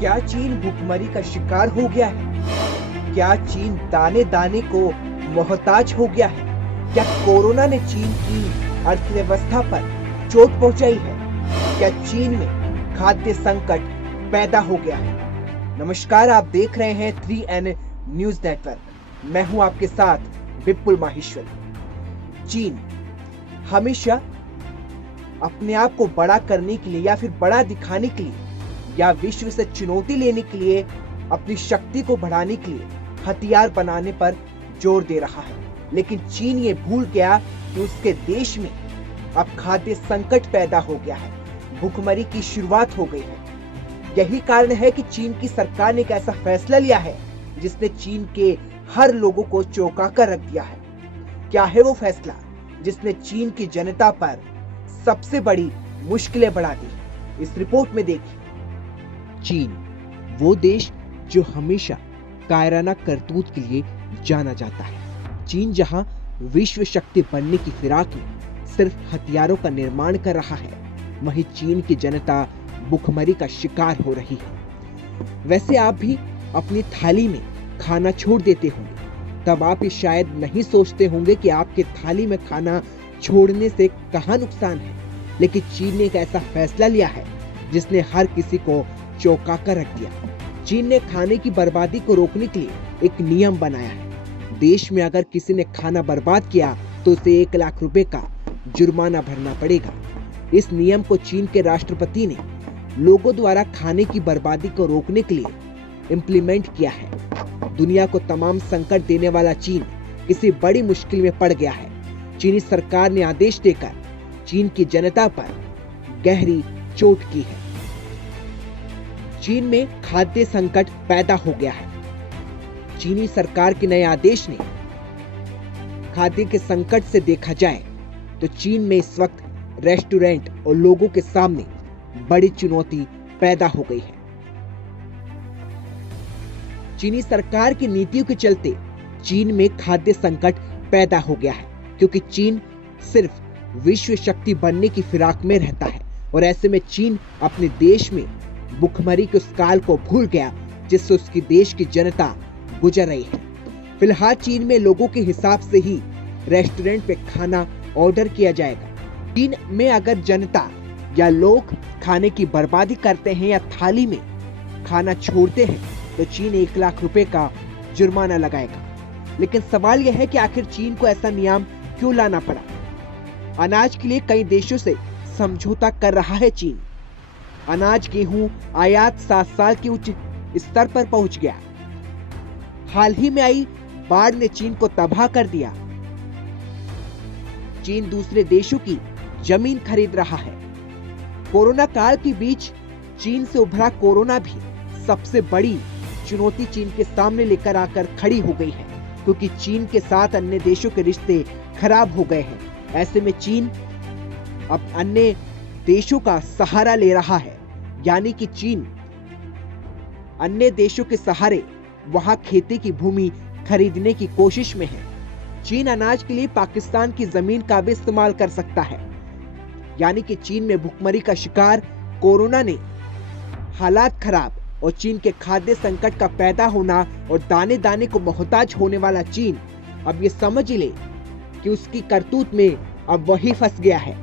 क्या चीन भुखमरी का शिकार हो गया है? क्या चीन दाने दाने को मोहताज हो गया है? क्या कोरोना ने चीन की अर्थव्यवस्था पर चोट पहुंचाई है? क्या चीन में खाद्य संकट पैदा हो गया है? नमस्कार, आप देख रहे हैं 3N न्यूज नेटवर्क। मैं हूं आपके साथ विपुल माहेश्वरी। चीन हमेशा अपने आप को बड़ा करने के लिए या फिर बड़ा दिखाने के लिए या विश्व से चुनौती लेने के लिए, अपनी शक्ति को बढ़ाने के लिए हथियार बनाने पर जोर दे रहा है। लेकिन चीन ये भूल गया कि उसके देश में अब खाद्य संकट पैदा हो गया है, भुखमरी की शुरुआत हो गई है। यही कारण है कि चीन की सरकार ने एक ऐसा फैसला लिया है जिसने चीन के हर लोगों को चौंका कर रख दिया है। क्या है वो फैसला जिसने चीन की जनता पर सबसे बड़ी मुश्किलें बढ़ा दी? इस रिपोर्ट में देखिए। चीन, वो देश जो हमेशा कायराना करतूत के लिए जाना जाता है। चीन जहां विश्व शक्ति बनने की फिराक में सिर्फ हथियारों का निर्माण कर रहा है, वहीं चीन की जनता भुखमरी का शिकार हो रही है। वैसे आप भी अपनी थाली में खाना छोड़ देते होंगे, तब आप ये शायद नहीं सोचते होंगे कि आपके थाली में खाना छोड़ने से कहां नुकसान है। लेकिन चीन ने एक ऐसा फैसला लिया है जिसने हर किसी को चौंका कर रख दिया। चीन ने खाने की बर्बादी को रोकने के लिए एक नियम बनाया है। देश में अगर किसी ने खाना बर्बाद किया तो उसे 1 लाख रुपए का जुर्माना भरना पड़ेगा। इस नियम को चीन के राष्ट्रपति ने लोगों द्वारा खाने की बर्बादी को रोकने के लिए इम्प्लीमेंट किया है। दुनिया को तमाम संकट देने वाला चीन किसी बड़ी मुश्किल में पड़ गया है। चीनी सरकार ने आदेश देकर चीन की जनता पर गहरी चोट की है। चीन में खाद्य संकट पैदा हो गया है। चीनी सरकार के नए आदेश ने खाद्य के संकट से देखा जाए तो चीन में इस वक्त रेस्टोरेंट और लोगों के सामने बड़ी चुनौती पैदा हो गई है। चीनी सरकार की नीतियों के चलते चीन में खाद्य संकट पैदा हो गया है, क्योंकि चीन सिर्फ विश्व शक्ति बनने की फिराक में रहता है और ऐसे में चीन अपने देश में भुखमरी के उस काल को भूल गया जिससे उसकी देश की जनता गुजर रही है। फिलहाल चीन में लोगों के हिसाब से ही रेस्टोरेंट पे खाना ऑर्डर किया जाएगा। चीन में अगर जनता या लोग खाने की बर्बादी करते हैं या थाली में खाना छोड़ते हैं तो चीन 1 लाख रुपए का जुर्माना लगाएगा। लेकिन सवाल यह है कि आखिर चीन को ऐसा नियम क्यों लाना पड़ा? अनाज के लिए कई देशों से समझौता कर रहा है चीन। अनाज गेहूं आयात 7 साल के उच्च स्तर पर पहुंच गया। हाल ही में आई बाढ़ ने चीन को तबाह कर दिया। चीन दूसरे देशों की जमीन खरीद रहा है। कोरोना काल के बीच चीन से उभरा कोरोना भी सबसे बड़ी चुनौती चीन के सामने लेकर आकर खड़ी हो गई है, क्योंकि चीन के साथ अन्य देशों के रिश्ते खराब हो गए हैं। ऐसे में चीन अब अन्य देशों का सहारा ले रहा है, यानी कि चीन अन्य देशों के सहारे वहां खेती की भूमि खरीदने की कोशिश में है। चीन अनाज के लिए पाकिस्तान की जमीन का भी इस्तेमाल कर सकता है। यानी कि चीन में भुखमरी का शिकार, कोरोना ने हालात खराब और चीन के खाद्य संकट का पैदा होना और दाने दाने को मोहताज होने वाला चीन अब ये समझ ले कि उसकी करतूत में अब वही फंस गया है।